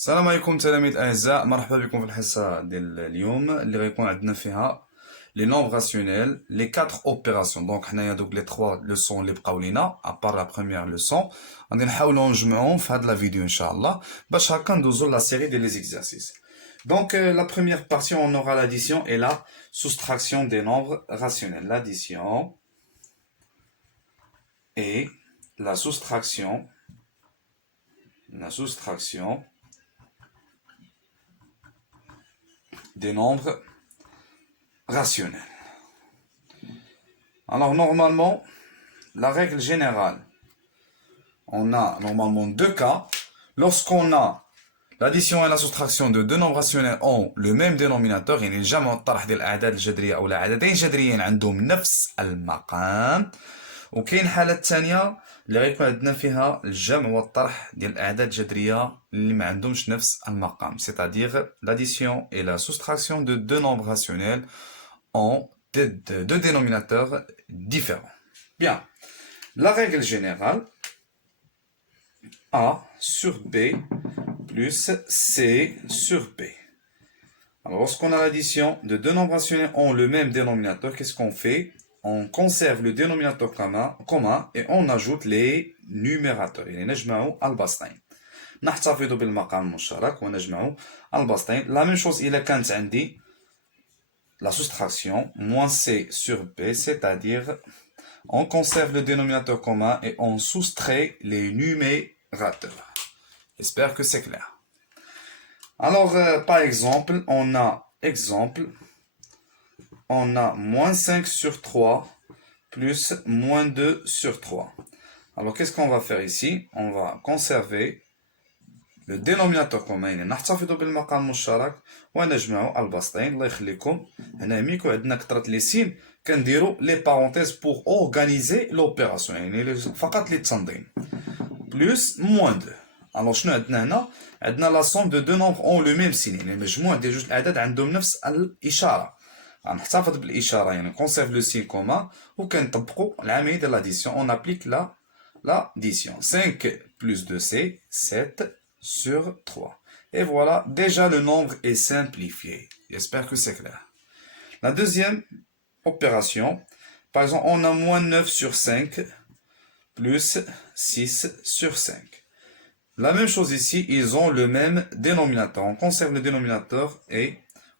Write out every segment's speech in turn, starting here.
السلام عليكم تلاميذ الاعزاء، مرحبا بكم في الحصه ديال اليوم اللي غيكون عندنا فيها لي نومبر راسيونيل لي 4 اوبيراسيون. دونك حنايا دوك لي 3 لوسون اللي بقاو لينا ابار لا بروميير لوسون غادي نحاولوا نجمعوهم في هاد لا فيديو ان شاء الله باش هكا ندوزو لا سيري ديال لي زيكزارسيس. Donc la première partie on aura l'addition et la soustraction des nombres rationnels. L'addition et la soustraction des nombres rationnels. Alors normalement, la règle générale, on a normalement deux cas. Lorsqu'on a l'addition et la soustraction de deux nombres rationnels ont le même dénominateur, يعني الجمع والطرح ديال الأعداد الجذرية أو عددين جذريين عندهم نفس المقام. وكاين حالة الثانية اللي غيكون عندنا فيها الجمع والطرح ديال الأعداد الجذرية اللي ما عندهمش نفس المقام. C'est-à-dire l'addition et la soustraction de deux nombres rationnels ont deux dénominateurs différents. Bien. La règle générale, A sur B plus C sur B. Alors, lorsqu'on a l'addition de deux nombres rationnels ont le même dénominateur, qu'est-ce qu'on fait? On conserve le dénominateur commun et on ajoute les numérateurs. يعني نجمعوا البسطين. نحتفظ بالمقام المشترك ونجمعوا البسطين. La même chose إذا كانت عندي la soustraction moins C sur B, c'est-à-dire on conserve le dénominateur commun et on soustrait les numérateurs. J'espère que c'est clair. Alors, par exemple, on a moins 5 sur 3 plus moins 2 sur 3. Alors, qu'est-ce qu'on va faire ici? On va conserver le dénominateur commun. نحتفظ بالمقام المشترك ونجمع البسطين. الله يخليكم. هنا ملي يكون عندنا كثرة لي سين كنديرو لي بارونتيز pour organiser l'opération. يعني فقط للتنظيم. Plus moins 2. Alors شنو عندنا هنا؟ عندنا لا somme de deux nombres ont le même signe. يعني المجموع ديال جوج الأعداد عندهم نفس الإشارة. غنحتفظ بالإشارة يعني conserve le signe commun وكنطبقوا العملية ديال l'addition. On applique l'addition. 5 plus 2c, 7 sur 3. Et voilà, déjà le nombre est simplifié. J'espère que c'est clair. La deuxième opération, par exemple, on a moins 9 sur 5 plus 6 sur 5. La même chose ici, ils ont le même dénominateur. On conserve le dénominateur et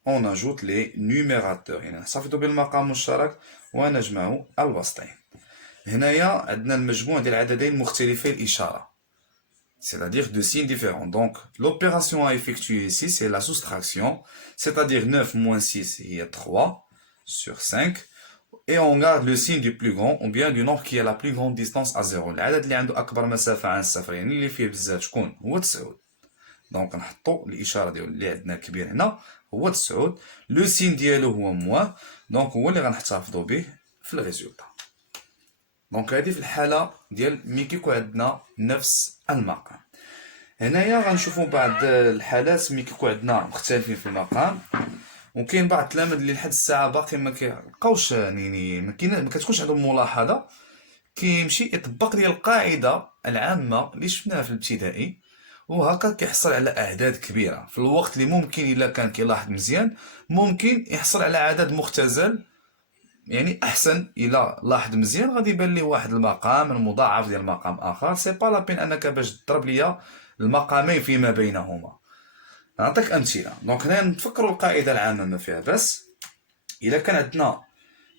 on ajoute les numérateurs. هنا نحتفظ بالمقام المشترك ونجمع الوسطين. هنايا عندنا المجموع ديال العددين مختلفي الإشارة. C'est-à-dire de signes différents. Donc, l'opération à effectuer ici, c'est la soustraction. C'est-à-dire 9 moins 6, il y a 3 sur 5. Et on garde le signe du plus grand, ou bien du nombre qui a la plus grande distance à 0. العدد اللي عنده أكبر مسافة عن الصفر، يعني اللي فيه بزاف شكون؟ هو 9. دونك نحطو الإشارة ديالو اللي عندنا كبير هنا هو 9. لو سين ديالو هو موان، دونك هو اللي غنحتفظو به في الريزولتا. دونك هادي في الحالة ديال ملي كيكون عندنا نفس المقام. هنايا غنشوفو بعض الحالات ملي كيكون عندنا مختلفين في المقام. وكاين بعض التلاميذ اللي لحد الساعه باقي ما كيلقاوش، يعني ما كتكونش عندهم ملاحظه، كيمشي يطبق ديال القاعده العامه اللي شفناها في الابتدائي وهكا كيحصل على اعداد كبيره في الوقت اللي ممكن الا كان كيلاحظ مزيان ممكن يحصل على عدد مختزل. يعني احسن الا لاحظ مزيان غادي يبان ليه واحد المقام المضاعف ديال مقام اخر. سي با لا بين انك باش تضرب ليا المقامين فيما بينهما. نعطيك امثله. دونك هنا نتفكروا القاعده العامه ما فيها بس. اذا كان عندنا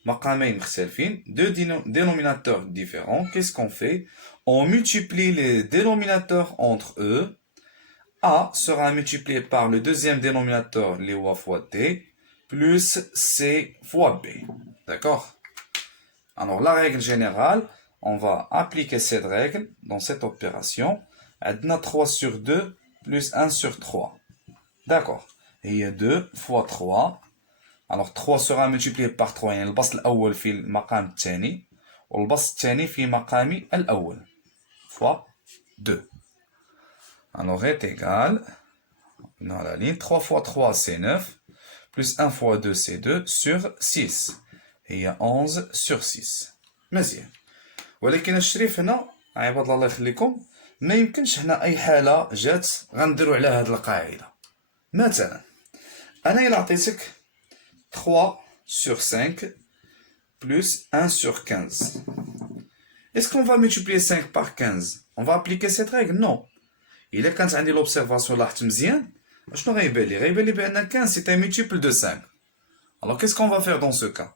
مقامين مختلفين deux dénominateurs différents, qu'est-ce qu'on fait? On multiplie les dénominateurs entre eux. A sera multiplié par le deuxième dénominateur, les A fois D, plus C fois B. D'accord? Alors la règle générale, on va appliquer cette règle dans cette opération. عندنا 3 sur 2 plus 1 sur 3. D'accord. Il y a 2 fois 3. Alors 3 sera multiplié par 3. يعني البسط الأول في المقام الثاني والبسط الثاني في مقام الأول. Fois 2. Alors est égal. Dans la ligne. 3 fois 3 c'est 9. Plus 1 fois 2 c'est 2 sur 6. Et il y a 11 sur 6. مزيان. ولكن الشريف هنا عباد الله يخليكم ما يمكنش حنا اي حاله جات غنديرو على هاد القاعده. مثلا انا الى عطيتك 3 sur 5 plus 1 sur 15. Est-ce qu'on va multiplier 5 par 15? On va appliquer cette règle? Non. Il est quand عندي l'observation لاحظت مزيان شنو غيبان لي؟ غيبان لي بان 15 c'est un multiple de 5. Alors qu'est-ce qu'on va faire dans ce cas?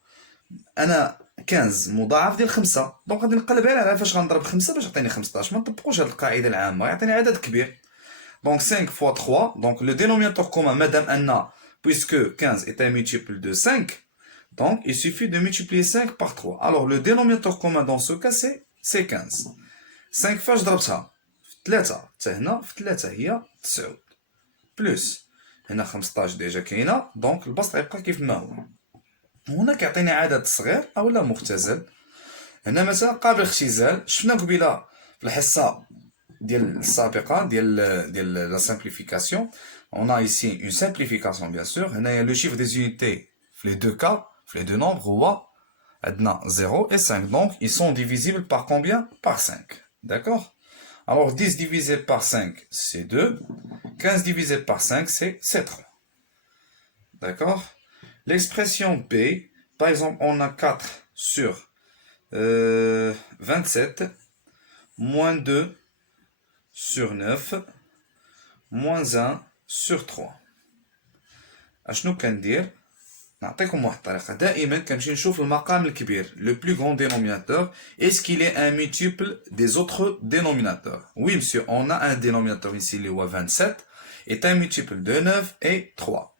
انا 15 مضاعف ديال 5 دونك غادي نقلب على فاش غنضرب 5 باش يعطيني 15. ما نطبقوش هاد القاعده العامه يعطيني عدد كبير. Donc 5 fois 3, donc le dénominateur commun, madame Anna, puisque 15 est un multiple de 5, donc il suffit de multiplier 5 par 3. Alors le dénominateur commun dans ce cas c'est 15. 5 fois je ضربتها في 3 حتى هنا في 3 هي 9 بلس هنا 15 ديجا كاينه دونك البسط غيبقى كيف ما هو. هنا كيعطيني عدد صغير اولا مختزل. هنا مثلا قابل اختزال شفنا قبيله في الحصه ديال السابقه ديال لا simplification. On a ici une simplification bien sûr. هنايا le chiffre des unités في les deux cas في les deux nombres هو عندنا 0 et 5 donc ils sont divisibles par combien? Par 5. D'accord? Alors 10 divisé par 5 c'est 2, 15 divisé par 5 c'est 3. D'accord? L'expression B, par exemple on a 4 sur 27 moins 2 sur 9 moins 1 sur 3. اشنو كندير؟ نعطيكم واحد الطريقه. دائما كنمشي نشوف المقام الكبير le plus grand dénominateur. Est-ce qu'il est un multiple des autres dénominateurs? Oui monsieur, on a un dénominateur ici le 27 est un multiple de 9 et 3.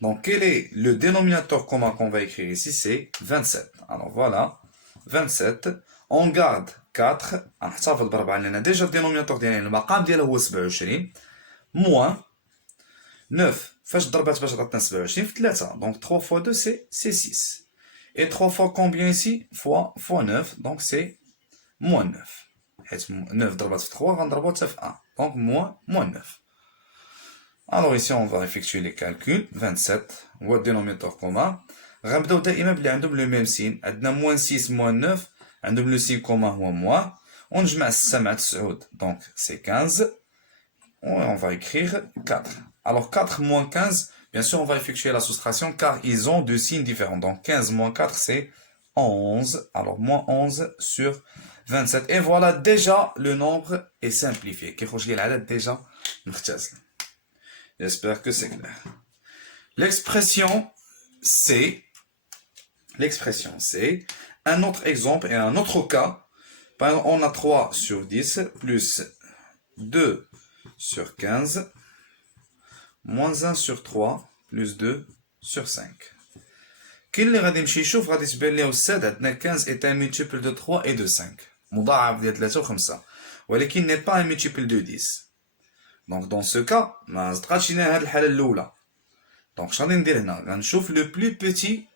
Donc quel est le dénominateur commun qu'on va écrire ici? C'est 27. Alors voilà 27. On garde 4 غنحتفظ ب4 لان ديجا الدينوميناتور ديالي المقام ديالها هو 27 موان 9 فاش ضربات باش عطاتنا 27 في 3 donc 3 fois 2 c'est 6 et 3 fois combien ici fois 9 donc c'est moins 9 حيت 9 ضربات في 3 غنضربو حتى في 1 donc moins 9. Alors ici on va effectuer les calculs. 27 هو الدينوميناتور كومان. غنبداو دائما بلي عندهم لو ميم سين. عندنا موان 6 موان 9 عندهم لو سين كومان هو موان ونجمع 6 مع 9 donc c'est 15 et on va écrire 4. Alors 4 moins 15, bien sûr on va effectuer la soustraction car ils ont deux signes différents. Donc 15 moins 4 c'est 11. Alors moins 11 sur 27. Et voilà déjà le nombre est simplifié. كيخرج لي العدد déjà مختزل. J'espère que c'est clair. L'expression C, un autre exemple et un autre cas. Par exemple, on a 3 sur 10 plus 2 sur 15 moins 1 sur 3 plus 2 sur 5. كاين اللي غادي يمشي يشوف غادي تبان ليه أستاذ عندنا 15 est un multiple de 3 et de 5 مضاعف ديال 3 و 5 ولكن n'est pas un multiple de 10. Donc dans ce cas ما صدقاتش لينا هاد الحاله الاولى. دونك اش غادي ندير هنا؟ غنشوف لو بلو بيتي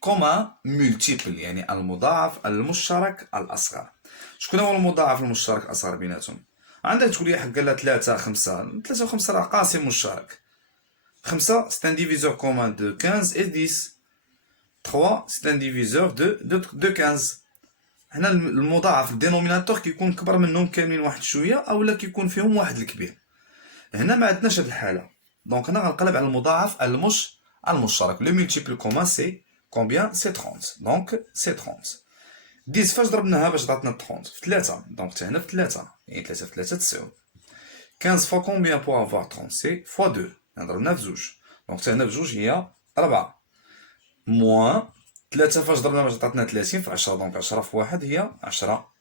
كومان مولتيبل يعني المضاعف المشترك الاصغر. شكون هو المضاعف المشترك الاصغر بيناتهم؟ عندك تقول لي حق قال 3 5 3 و 5 راه قاسم مشترك. 5 c'est un diviseur commun de 15 et 10. 3 c'est un diviseur de 15. هنا المضاعف الدينوميناتور كيكون كبر منهم كاملين واحد شويه اولا كيكون فيهم واحد الكبير. هنا ما عندناش هاد الحاله دونك هنا غنقلب على المضاعف المشترك. لو مولتيبل كومان سي كومبيان سي 30 دونك سي 30. 10 فاش ضربناها باش عطاتنا 30 في 3 دونك حتى هنا في 3 يعني 3 في 3 9. 15 فوا كومبيان بور افوار 30 سي فوا 2 ضربناها في 2 دونك حتى هنا في 2 هي 4 موان 3 فاش ضربنا باش عطاتنا 30 في 10 دونك 10 في 1 هي 10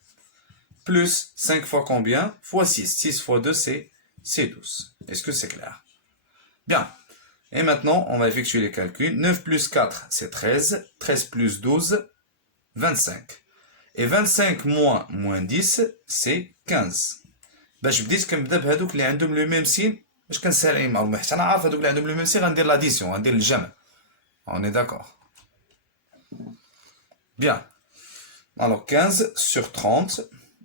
plus 5 fois combien? Fois 6. 6 fois 2 c'est 12. Est-ce que c'est clair? Bien. Et maintenant, on va effectuer les calculs. 9 plus 4, c'est 13. 13 plus 12, 25. Et 25 moins 10, c'est 15. باش بديت كنبدا بهذوك اللي عندهم لو ميم سين باش كنسهل عليهم المعلومه حيت انا عارف هذوك اللي عندهم لو ميم سين غندير لاديسيون غندير الجمع. On est d'accord. Bien. Alors 15 sur 30.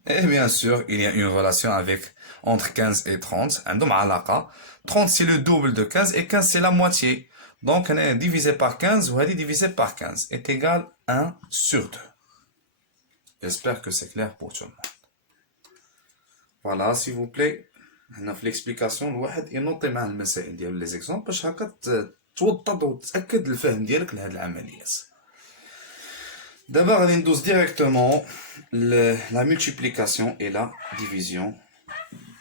Et bien sûr, il y a une relation avec entre 15 et 30. عندهم علاقة. 30 c'est le double de 15 et 15 c'est la moitié. Donc on est divisé par 15 ou divisé par 15 est égal à 1 sur 2. J'espère que c'est clair pour tout le monde. Voilà, s'il vous plaît. هنا في l'explication الواحد ينوطي مع المسائل ديال لي زيكزومبل باش هكا توضح وتأكد الفهم ديالك لهاد العمليات. دابا غادي ندوز ديريكتومون la multiplication et la division.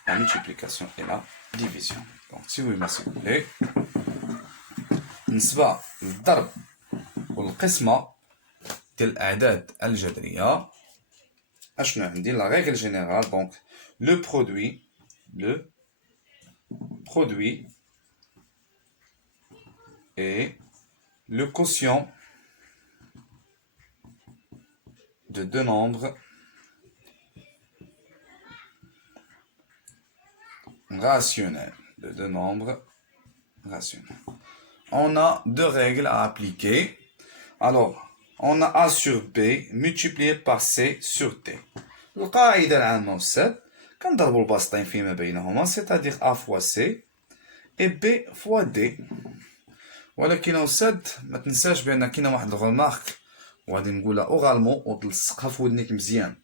La multiplication et la division. Donc, si vous voulez, بالنسبة للضرب والقسمة ديال الأعداد الجذرية أشنو عندي la règle générale. Donc le produit et le quotient de deux nombres rationnels. On a deux règles à appliquer. Alors, on a A sur B multiplié par C sur D. القاعدة العامة والسد كنضربوا البسطين فيما بينهما c'est-à-dire A fois C et B fois D. ولكن السد ما تنساش بأن كاينة واحد الغمارك وغادي نقولها اوغالمون وتلصقها في ودنيك مزيان.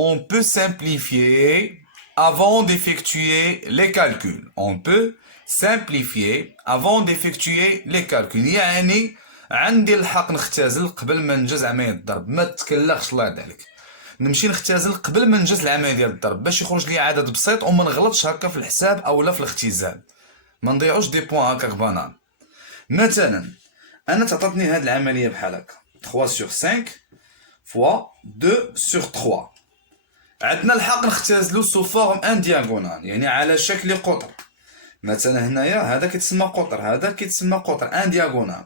On peut simplifier avant d'effectuer les calculs. On peut simplifier avant d'effectuer les calculs. يعني عندي الحق نختزل قبل ما ننجز عملية الضرب. ما تكلخش الله يرضي عليك. نمشي نختزل قبل ما ننجز العملية ديال الضرب باش يخرج لي عدد بسيط وما نغلطش هكا في الحساب اولا في الاختزال. ما نضيعوش دي بوان هكا بانان. مثلا انا تعطاتني هاد العملية بحال هكا 3 sur 5 fois 2 sur 3. عندنا الحق نختزلو سو فورم ان دياغونال يعني على شكل قطر. مثلا هنايا هذا كيتسمى قطر هذا كيتسمى قطر ان دياغونال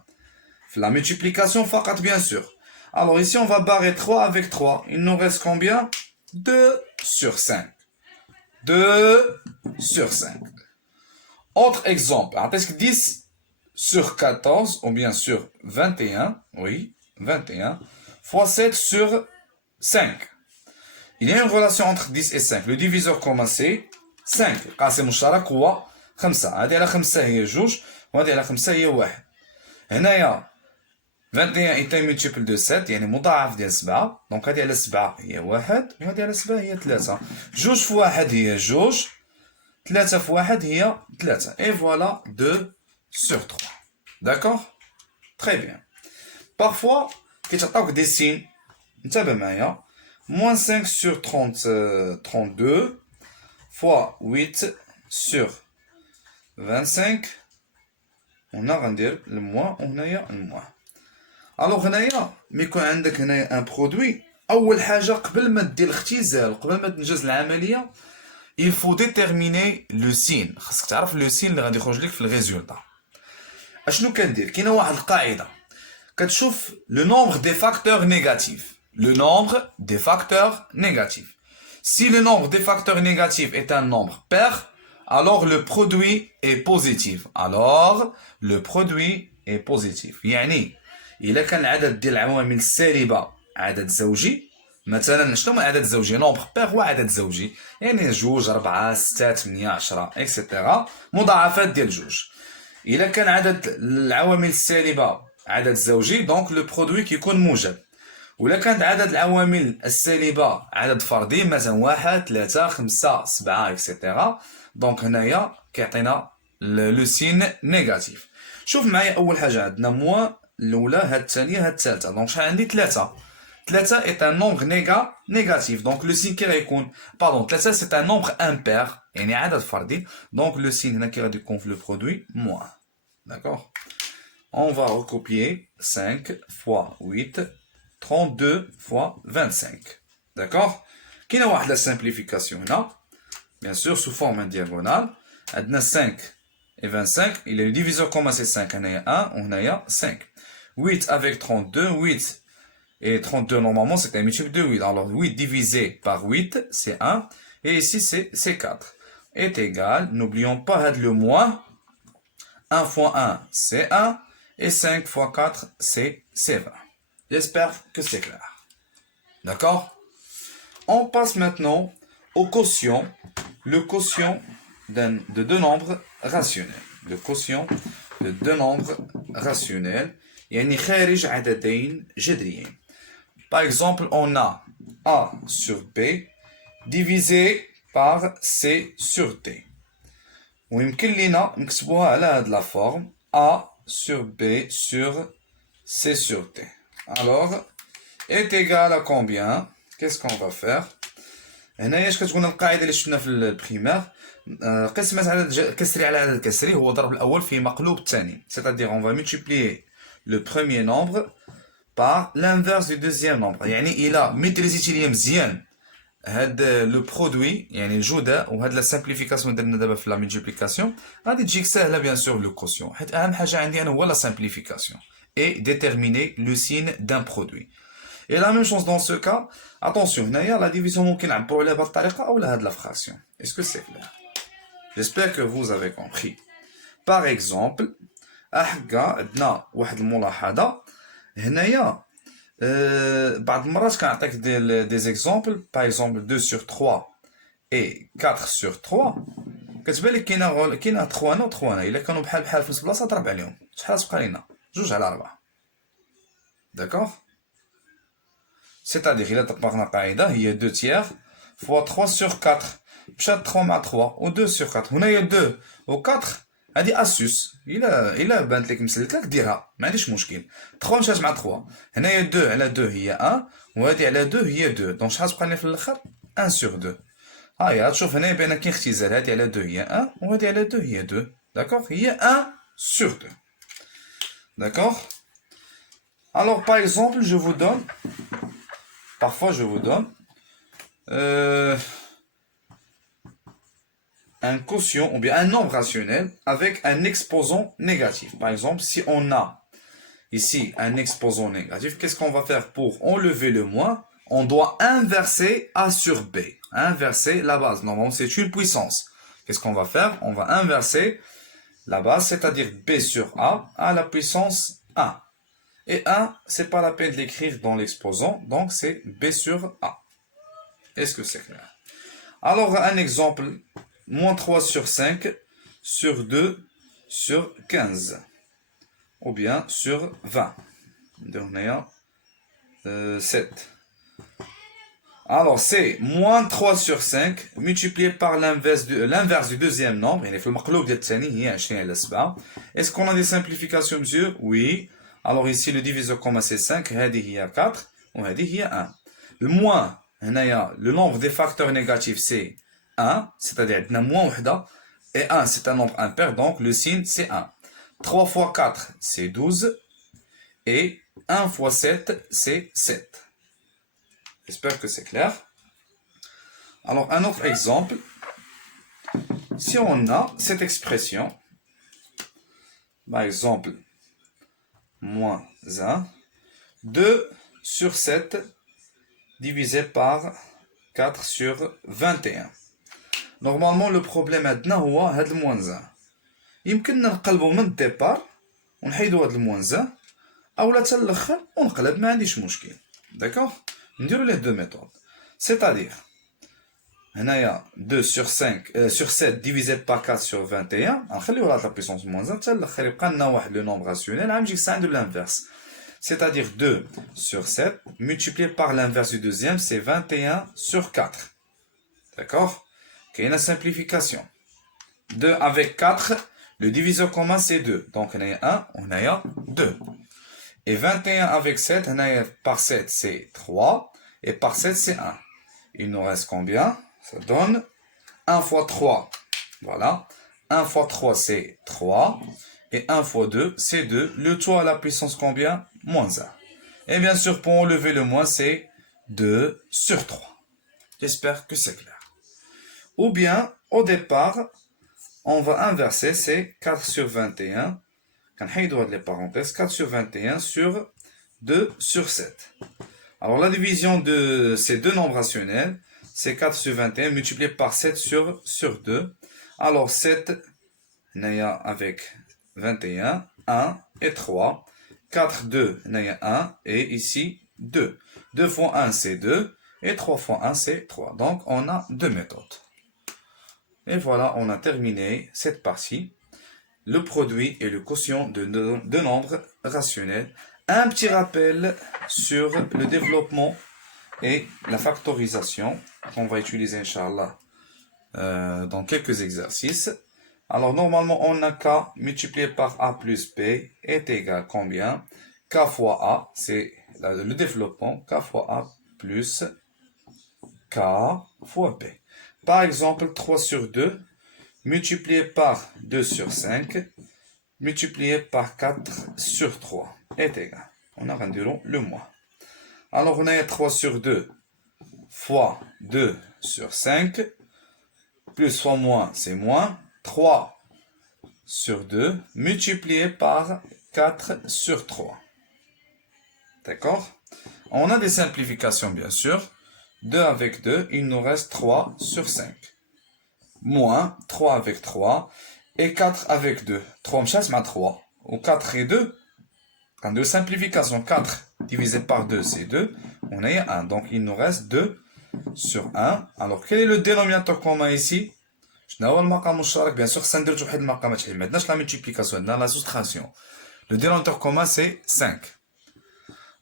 في لا multiplication فقط bien sûr. Alors ici on va barrer 3 avec 3. Il nous reste combien? 2 sur 5. 2 sur 5. Autre exemple. Est-ce que 10 sur 14 ou bien sur 21, oui, 21, fois 7 sur 5. Il y a une relation entre 10 et 5. Le diviseur commun c'est 5. القاسم المشترك هو 5. هذه على 5 هي 2 وهذه على 5 هي 1. هنايا 21 est un multiple de 7 يعني مضاعف ديال 7. دونك هذه على 7 هي 1 وهذه على 7 هي 3. 2 في 1 هي 2. 3 في 1 هي 3. Et voilà 2 sur 3. D'accord? Très bien. Parfois, كيتعطاوك des signes. انتبه معايا. Moins 5 sur 32 fois 8 sur 25. On a غندير الموان وهنايا الموان. الوغ هنايا ملي يكون عندك هنايا ان برودوي اول حاجه قبل ما دير الاختزال قبل ما تنجز العمليه il faut déterminer le signe. خاصك تعرف لو سين اللي غادي يخرج لك في الريزولطا. اشنو كندير؟ كاينه واحد القاعده كتشوف لو نومبر دي فاكتور نيجاتيف. Le nombre des facteurs négatifs. Si le nombre des facteurs négatifs est un nombre pair, alors le produit est positif. Alors le produit est positif. يعني إلا كان العدد ديال العوامل السالبة عدد زوجي مثلا شنو هو عدد زوجي؟ نومبر بير هو عدد زوجي يعني 2 4 6 8 10 اكسيتيرا مضاعفات ديال 2. إلا كان عدد العوامل السالبة عدد زوجي دونك لو برودوي كيكون موجب. ولا كانت عدد العوامل السالبة عدد فردي مثلا 1 3 5 7 اكسيتيرا دونك هنايا كيعطينا لو سين نيجاتيف. شوف معايا اول حاجه عندنا موان الاولى هاد الثانيه هاد الثالثه دونك شحال عندي 3 est un nombre négatif donc le signe qui غيكون pardon 3 c'est un nombre impair يعني عدد فردي donc le signe هنا qui غادي يكون في le produit moins. D'accord? On va recopier 5 fois 8 32 fois 25. D'accord? كاينه واحد la simplification هنا bien sûr sous forme diagonale. عندنا 5 et 25 il y a le diviseur commun c'est 5 هنايا 1 وهنايا 5. 8 avec 32 8 et 32 normalement c'est un multiple de 8. Alors 8 divisé par 8 c'est 1 et ici c'est 4 est égal, n'oublions pas le moins. 1 fois 1 c'est 1 et 5 fois 4 c'est 20. J'espère que c'est clair. D'accord? On passe maintenant au quotient. Le quotient de deux nombres rationnels. Le quotient de deux nombres rationnels. يعني خارج عددين جذريين. Par exemple, on a A sur B divisé par C sur D. ويمكن لينا نكتبوها على هاد la forme A sur B sur C sur D. Alors, est égal à combien? Qu'est-ce qu'on va faire? هنايا اش كتكون القاعده اللي شفنا في البريمير قسمة عدد كسري على عدد كسري هو ضرب الاول في مقلوب الثاني. C'est-à-dire on va multiplier le premier nombre par l'inverse du deuxième nombre. يعني الى ميتريزيتي ليا مزيان هاد لو برودوي يعني الجوده وهاد لا سامبليفيكاسيون درنا دابا في لا مولتيبليكاسيون غادي تجيك ساهله بيان سور لو كوسيون حيت اهم حاجه عندي انا هو لا سامبليفيكاسيون et déterminer le signe d'un produit. Et la même chose dans ce cas, attention, la division ممكن نعبروا عليها بهذه الطريقه او هاد la fraction. Est-ce que c'est clair? J'espère que vous avez compris. Par exemple, حقا عندنا واحد الملاحظه هنايا بعض المرات كنعطيك دي زيكزامبل باغ اكزومبل 2 sur 3 et 4 sur 3 كتبان لك كاينه 3 هنا و 3 هنا الا كانوا بحال بحال في نفس البلاصه ضرب عليهم شحال تبقى لينا 2 على 4 داكوغ c'est-à-dire الا طبقنا قاعده هي 2 tiers fois 3 sur 4 مشات 3 مع 3 و 2 sur 4 هنايا 2 و 4 هادي اسوس الا بانت لك مسلكه ديرها ما عنديش مشكل 3 مشات مع 3 هنايا 2 على 2 هي 1 وهادي على 2 هي 2 دونك شحال تبقى لنا في الاخر 1 sur 2 هاهي تشوف هنايا بان كاين اختزال هادي على 2 هي 1 وهادي على 2 هي 2 داكوغ هي 1 sur 2 داكوغ alors par exemple je vous donne parfois je vous donne un quotient ou bien un nombre rationnel avec un exposant négatif. Par exemple, si on a ici un exposant négatif, qu'est-ce qu'on va faire pour enlever le moins? On doit inverser A sur B. Inverser la base. Normalement, c'est une puissance. Qu'est-ce qu'on va faire? On va inverser la base, c'est-à-dire B sur A à la puissance 1. Et 1, c'est pas la peine de l'écrire dans l'exposant, donc c'est B sur A. Est-ce que c'est clair? Alors, un exemple, moins 3 sur 5 sur 2 sur 15. Ou bien sur 20. Donc, on a 7. Alors, c'est moins 3 sur 5 multiplié par l'inverse du deuxième nombre. Est-ce qu'on a des simplifications, monsieur? Oui. Alors, ici, le diviseur commun, c'est 5. Il y a 4. Ou il y a 1. Le moins, le nombre des facteurs négatifs, c'est 1. C'est-à-dire, il y a moins 1. Et 1, c'est un nombre impair. Donc, le signe, c'est 1. 3 fois 4, c'est 12. Et 1 fois 7, c'est 7. J'espère que c'est clair. Alors, un autre exemple. Si on a cette expression, par exemple, moins 1, 2 sur 7 divisé par 4 sur 21. Normalement, le problème maintenant, هو هذا الموان 1. يمكننا نقلبوا من الديبار ونحيدوا هذا الموان 1 اولا حتى الاخر ونقلب ما عنديش مشكل داكوغ نديروا لي دو ميثود c'est-à-dire هنايا 2 sur 5 sur 7 divisé par 4 sur 21 نخليو لا puissance moins 1 حتى الاخر يبقى لنا واحد لو نومبر راسيونيل عم يجيك ساين دو l'inverse c'est-à-dire 2 sur 7 multiplié par l'inverse du deuxième c'est 21 sur 4 d'accord كاينه simplification 2 avec 4 le diviseur commun c'est 2. Donc on a 1, on a 2. Et 21 avec 7, on a par 7 c'est 3. Et par 7 c'est 1. Il nous reste combien? Ça donne 1 fois 3. Voilà. 1 fois 3 c'est 3. Et 1 fois 2 c'est 2. Le tout à la puissance combien? Moins 1. Et bien sûr pour enlever le moins c'est 2 sur 3. J'espère que c'est clair. Ou bien au départ, on va inverser, c'est 4 sur 21. Quand on doit les parenthèses, 4 sur 21 sur 2 sur 7. Alors la division de ces deux nombres rationnels, c'est 4 sur 21 multiplié par 7 sur 2. Alors 7, avec 21, 1 et 3. 4, 2, 1 et ici 2. 2 fois 1 c'est 2 et 3 fois 1 c'est 3. Donc on a deux méthodes. Et voilà, on a terminé cette partie. Le produit et le quotient de deux nombres rationnels. Un petit rappel sur le développement et la factorisation qu'on va utiliser, Inch'Allah, dans quelques exercices. Alors, normalement, on a k multiplié par a plus b est égal à combien? K fois a, c'est le développement, k fois a plus k fois b. Par exemple, 3 sur 2 multiplié par 2 sur 5 multiplié par 4 sur 3 est égal. On a rendu le moins. Alors, on a 3 sur 2 fois 2 sur 5, plus fois moins, c'est moins. 3 sur 2 multiplié par 4 sur 3. D'accord? On a des simplifications, bien sûr. 2 avec 2, il nous reste 3 sur 5. Moins 3 avec 3 et 4 avec 2. 3 مشات مع 3. Ou 4 et 2. En deux simplifications, 4 divisé par 2, c'est 2. On a 1. Donc, il nous reste 2 sur 1. Alors, quel est le dénominateur commun ici? شنو هو المقام المشترك؟ Bien sûr, سندرج واحد المقام تحل. ما عندناش la multiplication, عندنا la soustraction. Le dénominateur commun, c'est 5.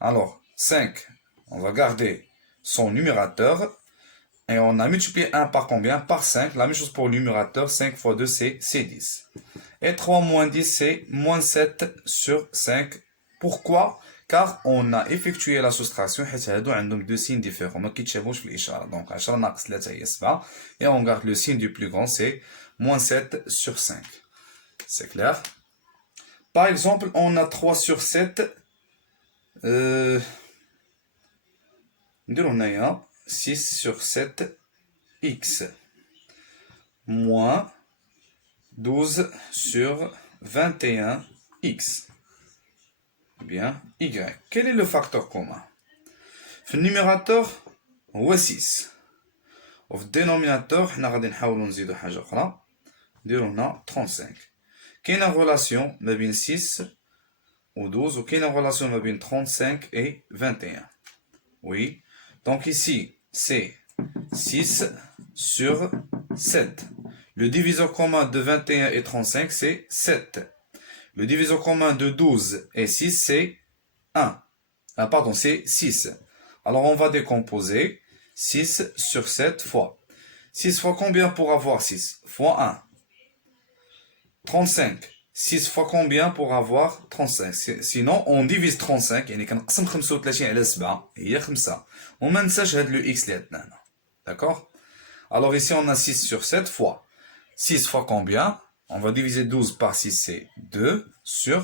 Alors, 5, on va garder son numérateur. Et on a multiplié 1 par combien? Par 5. La même chose pour le numérateur. 5 fois 2, c'est 10. Et 3 moins 10, c'est moins 7 sur 5. Pourquoi? Car on a effectué la soustraction. On a deux signes différents. Donc, et on garde le signe du plus grand, c'est moins 7 sur 5. C'est clair? Par exemple, on a 3 sur 7. On a 6 sur 7 x moins 12 sur 21 x. Bien, y. Quel est le facteur commun? Le numérateur, هو 6. وفي الدينوميناتور حنا غادي نحاولوا نزيدوا حاجة أخرى. نديرو هنا 35. كاينة relation ما بين 6 و 12 وكاينة relation ما بين 35 et 21. Oui. Donc ici, c'est 6 sur 7. Le diviseur commun de 21 et 35, c'est 7. Le diviseur commun de 12 et 6, c'est 1. Pardon, c'est 6. Alors, on va décomposer 6 sur 7 fois. 6 fois combien pour avoir 6? Fois 1. 35. 6 fois combien pour avoir 35? Sinon, on divise 35. يعني كنقسم 35 على 7 هي 5. وما ننساش هاد لو x اللي عندنا هنا. D'accord? Alors ici, on a 6 sur 7 fois. 6 fois combien? On va diviser 12 par 6, c'est 2 sur.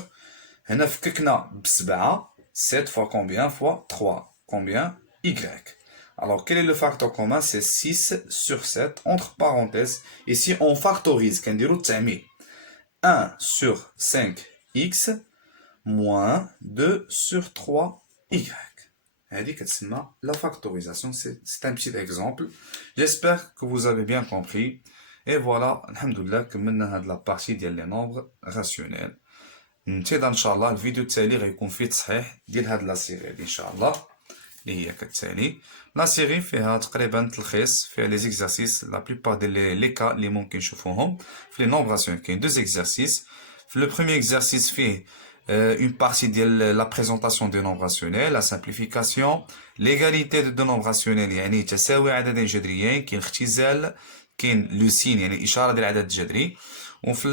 هنا فككنا ب7. 7 fois combien? Fois 3. Combien? Y. Alors, quel est le facteur commun? C'est 6 sur 7. Entre parenthèses, ici, on factorise. كنديرو التعميل. 1 sur 5x moins 2 sur 3y. La factorisation, c'est un petit exemple. J'espère que vous avez bien compris. Et voilà, alhamdoulilah, que maintenant la partie des nombres rationnels. نتيدا ان شاء الله الفيديو التالي غيكون فيه تصحيح ديال هاد لا سيري ان شاء الله اللي هي كالتالي. لا سيري فيها تقريبا تلخيص فيها لي زيكزارسيس لا بليبار ديال لي كا اللي ممكن نشوفوهم في لي نومبر راسيونيل. كاين دو زيكزارسيس. في لو بروميير اكزارسيس فيه une partie de la présentation des nombres rationnels, la simplification, l'égalité de deux nombres rationnels يعني تساوي عددين جذريين كاين اختزال كاين لو سين يعني إشارة ديال العدد الجذري. وفي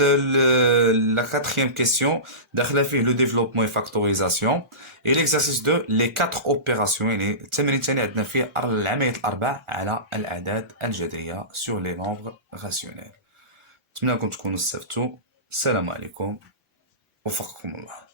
la quatrième question داخله فيه le développement et factorisation et l'exercice de les 4 opérations يعني التمرين الثاني عندنا فيه العملية الأربع على الأعداد الجذرية sur les nombres rationnels. نتمنىكم تكونوا استفدتوا. السلام عليكم وفقكم الله.